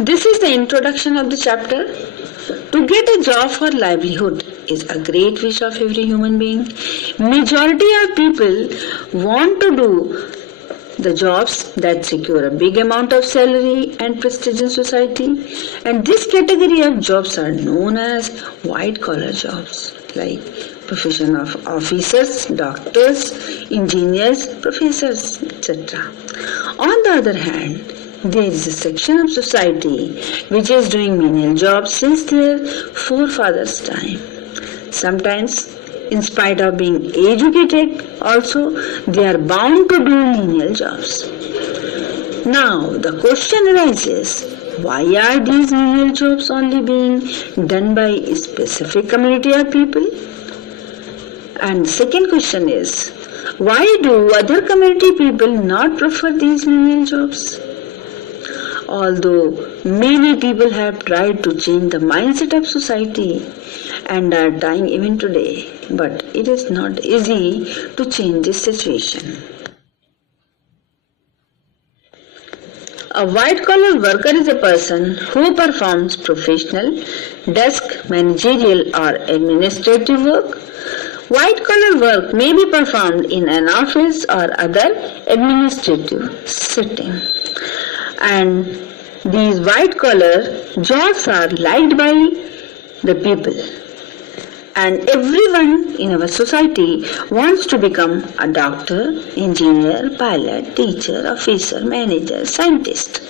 This is the introduction of the chapter. To get a job for livelihood is a great wish of every human being. Majority of people want to do the jobs that secure a big amount of salary and prestige in society, and this category of jobs are known as white collar jobs, like profession of officers, doctors, engineers, professors, etc. On the other hand, there is a section of society which is doing menial jobs since their forefathers' time. Sometimes, in spite of being educated, also they are bound to do menial jobs. Now the question arises, why are these menial jobs only being done by a specific community of people? And the second question is, why do other community people not prefer these menial jobs? Although many people have tried to change the mindset of society and are trying even today, but it is not easy to change this situation. A white-collar worker is a person who performs professional, desk, managerial or administrative work. White-collar work may be performed in an office or other administrative setting. And these white-collar jobs are liked by the people. And everyone in our society wants to become a doctor, engineer, pilot, teacher, officer, manager, scientist.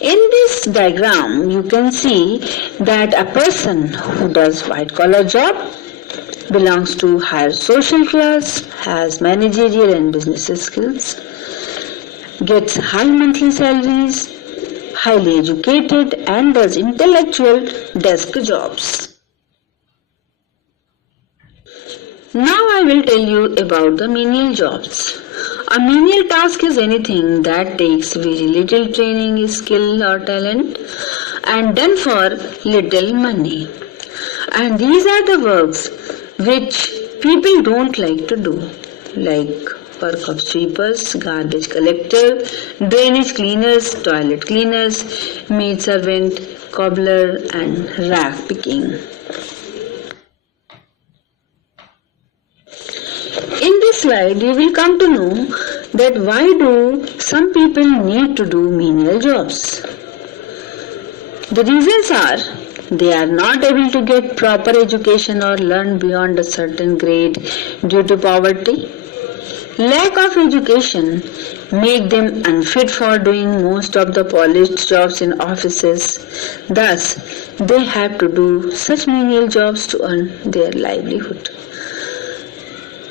In this diagram, you can see that a person who does white-collar job belongs to higher social class, has managerial and business skills, gets high monthly salaries, highly educated and does intellectual desk jobs. Now I will tell you about the menial jobs. A menial task is anything that takes very little training, skill or talent and done for little money. And these are the works which people don't like to do, like work of sweepers, garbage collector, drainage cleaners, toilet cleaners, maid servant, cobbler and rag picking. In this slide, you will come to know that why do some people need to do menial jobs. The reasons are they are not able to get proper education or learn beyond a certain grade due to poverty. Lack of education make them unfit for doing most of the polished jobs in offices. Thus, they have to do such menial jobs to earn their livelihood.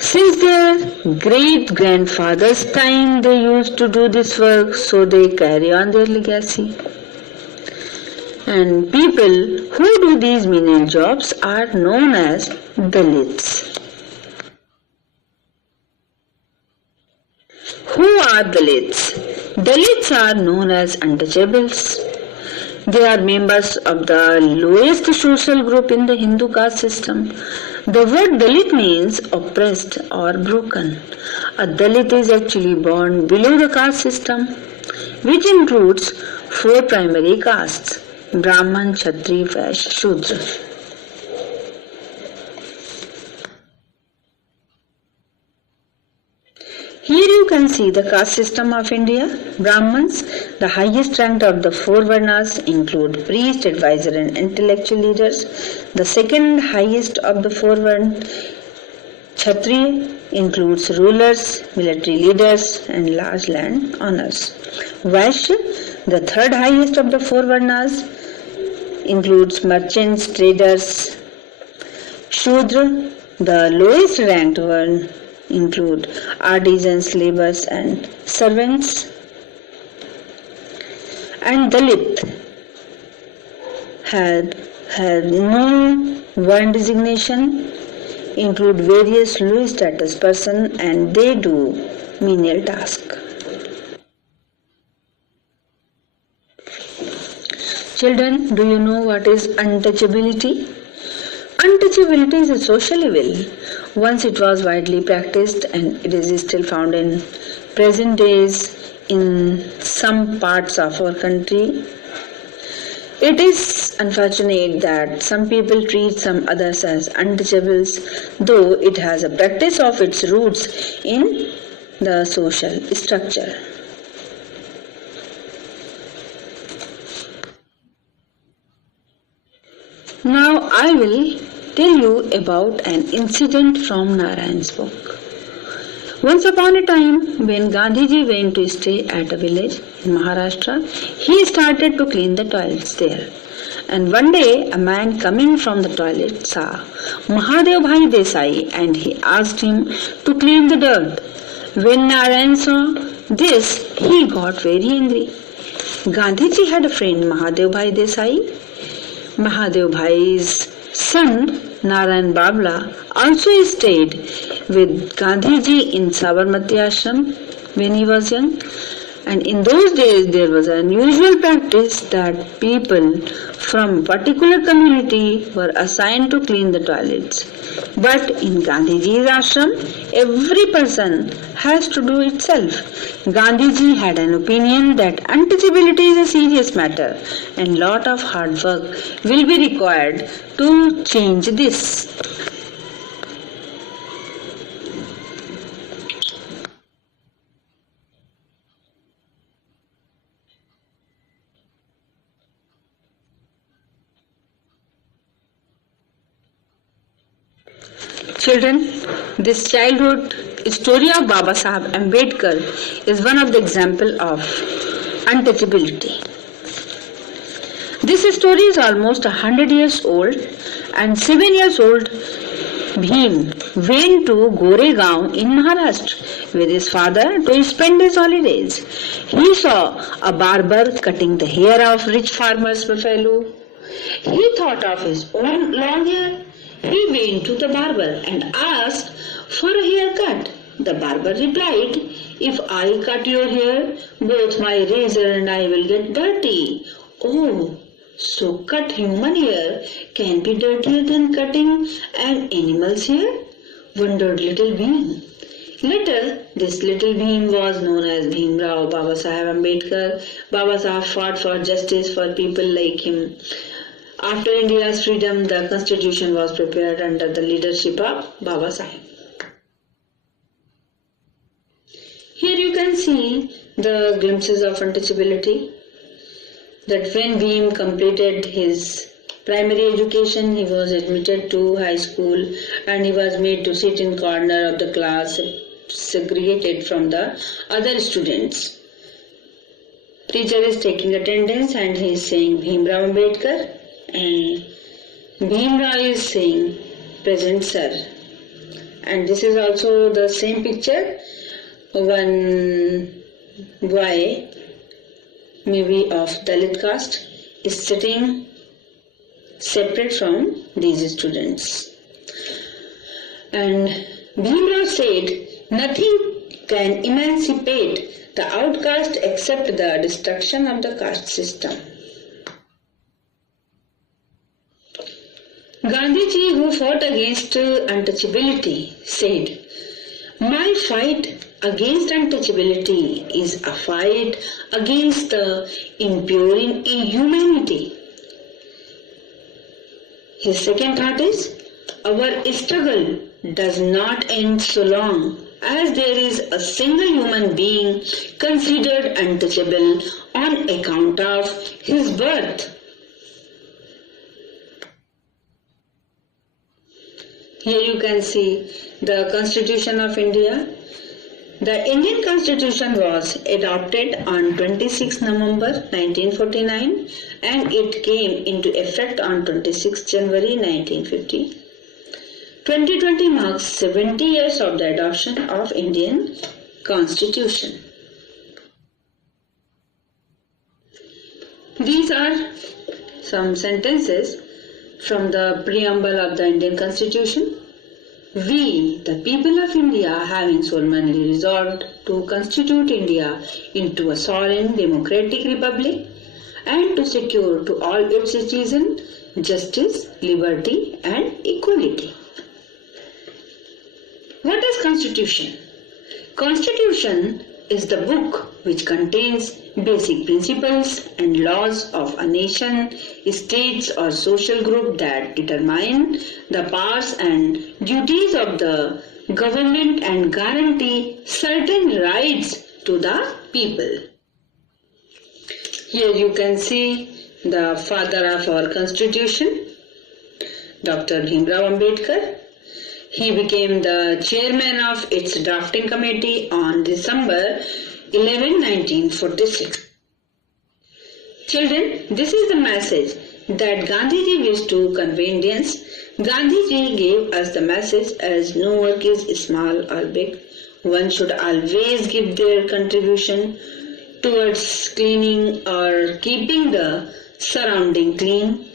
Since their great-grandfathers' time they used to do this work, so they carry on their legacy. And people who do these menial jobs are known as Dalits. Who are Dalits? Dalits are known as untouchables. They are members of the lowest social group in the Hindu caste system. The word Dalit means oppressed or broken. A Dalit is actually born below the caste system, which includes 4 primary castes: Brahman, Kshatriya, Vaishya, Shudra. Here you can see the caste system of India. Brahmins, the highest ranked of the 4 Varnas, include priest, advisor and intellectual leaders. The second highest of the 4 Varnas, Kshatriya, includes rulers, military leaders and large land owners. Vaishya, the third highest of the 4 Varnas, includes merchants, traders. Shudra, the lowest ranked one, include artisans, laborers and servants. And Dalit had no one designation, include various low status person, and they do menial task. Children, do you know what is untouchability? Untouchability is a social evil. Once it was widely practiced and it is still found in present days in some parts of our country. It is unfortunate that some people treat some others as untouchables, though it has a practice of its roots in the social structure. Now I will tell you about an incident from Narayan's book. Once upon a time, when Gandhiji went to stay at a village in Maharashtra, he started to clean the toilets there. And one day, a man coming from the toilet saw Mahadev Bhai Desai and he asked him to clean the dirt. When Narayan saw this, he got very angry. Gandhiji had a friend, Mahadev Bhai Desai. Mahadev Bhai's son, Narayan Babla, also stayed with Gandhiji in Sabarmati Ashram when he was young. And in those days, there was an unusual practice that people from a particular community were assigned to clean the toilets. But in Gandhiji's ashram, every person has to do itself. Gandhiji had an opinion that untouchability is a serious matter and lot of hard work will be required to change this. Children, this childhood story of Baba Saheb Ambedkar is one of the examples of untouchability. This story is almost 100 years old, and 7 years old Bhim went to Goregaon in Maharashtra with his father to spend his holidays. He saw a barber cutting the hair of rich farmer's buffalo. He thought of his own long hair. He went to the barber and asked for a haircut. The barber replied, "If I cut your hair, both my razor and I will get dirty." "Oh, so cut human hair can be dirtier than cutting an animal's hair?" wondered little Bhim. Later, this little Bhim was known as Bhimrao Baba Saheb Ambedkar. Baba Saheb fought for justice for people like him. After India's freedom, the constitution was prepared under the leadership of Baba Saheb. Here you can see the glimpses of untouchability. That when Bhim completed his primary education, he was admitted to high school and he was made to sit in corner of the class, segregated from the other students. Teacher is taking attendance and he is saying Bhimrao Ambedkar, and Bhimrao is saying present sir. And this is also the same picture. One boy, maybe of Dalit caste, is sitting separate from these students. And Bhimrao said, "Nothing can emancipate the outcast except the destruction of the caste system." Gandhiji, who fought against untouchability, said, "My fight against untouchability is a fight against the impure inhumanity." His second thought is, "Our struggle does not end so long as there is a single human being considered untouchable on account of his birth." Here you can see the Constitution of India. The Indian Constitution was adopted on 26 November 1949 and it came into effect on 26 January 1950. 2020 marks 70 years of the adoption of Indian Constitution. These are some sentences from the preamble of the Indian Constitution. "We, the people of India, having solemnly resolved to constitute India into a sovereign democratic republic and to secure to all its citizens justice, liberty and equality." What is Constitution? Constitution is the book which contains basic principles and laws of a nation, states or social group that determine the powers and duties of the government and guarantee certain rights to the people. Here you can see the father of our constitution, Dr. Bhimrao Ambedkar. He became the chairman of its drafting committee on December 11, 1946. Children, this is the message that Gandhiji wished to convey Indians. Gandhiji gave us the message as no work is small or big. One should always give their contribution towards cleaning or keeping the surrounding clean.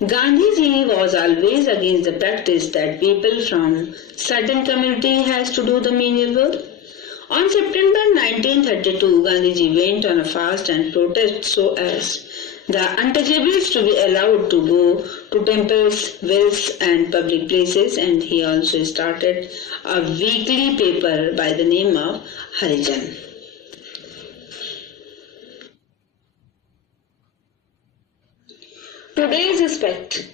Gandhiji was always against the practice that people from certain community has to do the menial work. On September 1932, Gandhiji went on a fast and protest so as the untouchables to be allowed to go to temples, wells and public places, and he also started a weekly paper by the name of Harijan. Today's aspect.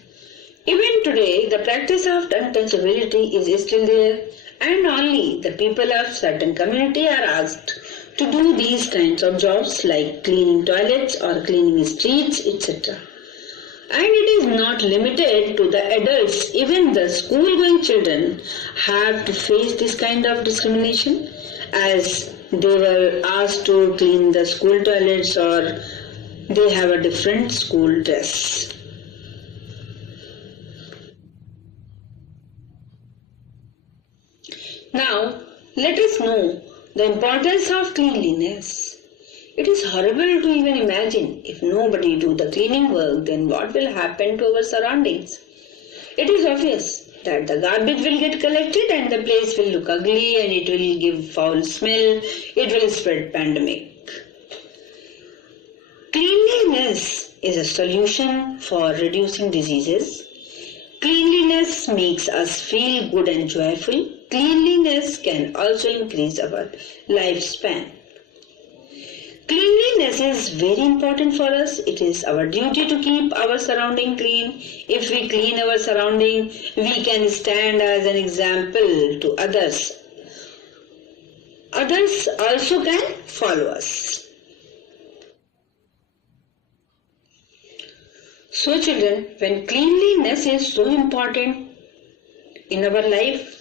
Even today, the practice of untouchability is still there, and only the people of certain community are asked to do these kinds of jobs like cleaning toilets or cleaning streets, etc. And it is not limited to the adults. Even the school-going children have to face this kind of discrimination, as they were asked to clean the school toilets or they have a different school dress. Now, let us know the importance of cleanliness. It is horrible to even imagine if nobody do the cleaning work, then what will happen to our surroundings? It is obvious that the garbage will get collected and the place will look ugly and it will give foul smell, it will spread pandemic. Cleanliness is a solution for reducing diseases. Cleanliness makes us feel good and joyful. Cleanliness can also increase our lifespan. Cleanliness is very important for us. It is our duty to keep our surrounding clean. If we clean our surrounding, we can stand as an example to others. Others also can follow us. So children, when cleanliness is so important in our life,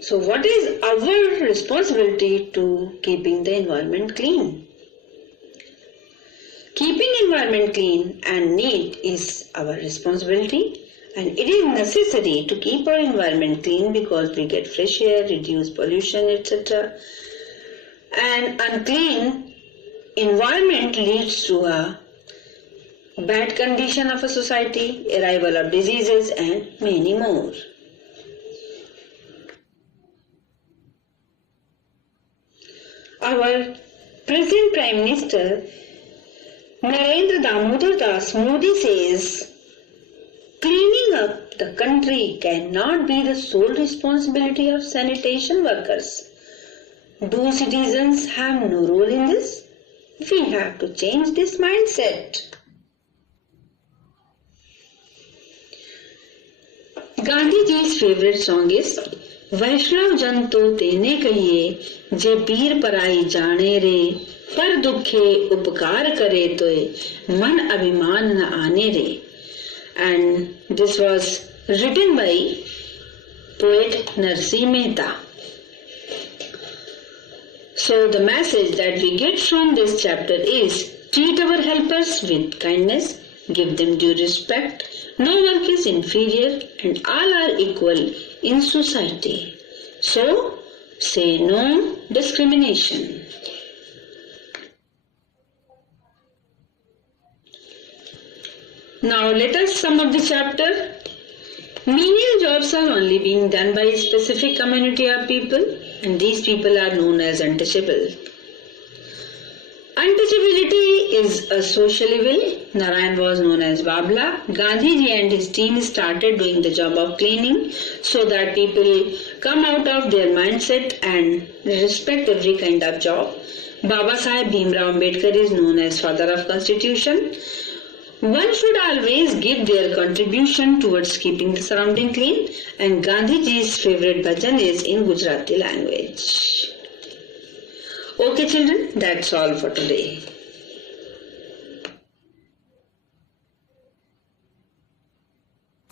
so what is our responsibility to keeping the environment clean? Keeping environment clean and neat is our responsibility, and it is necessary to keep our environment clean because we get fresh air, reduce pollution, etc. And unclean environment leads to a bad condition of a society, arrival of diseases and many more. Our present Prime Minister Narendra Damodar Das Modi says, cleaning up the country cannot be the sole responsibility of sanitation workers. Do citizens have no role in this? We have to change this mindset. Gandhiji's favorite song is वैष्णव जन तो तेने कहिए जे पीर पराई जाने रे पर दुखे उपकार करे तोय मन अभिमान न आने रे. And this was written by poet Narsi Mehta. So the message that we get from this chapter is treat our helpers with kindness, give them due respect. No work is inferior and all are equal in society. So, say no discrimination. Now let us sum up the chapter. Menial jobs are only being done by a specific community of people, and these people are known as untouchable. Untouchability is a social evil. Narayan was known as Babla. Gandhiji and his team started doing the job of cleaning so that people come out of their mindset and respect every kind of job. Baba Saheb Bhimrao Ambedkar is known as father of Constitution. One should always give their contribution towards keeping the surrounding clean, and Gandhiji's favorite bhajan is in Gujarati language. Okay children, that's all for today.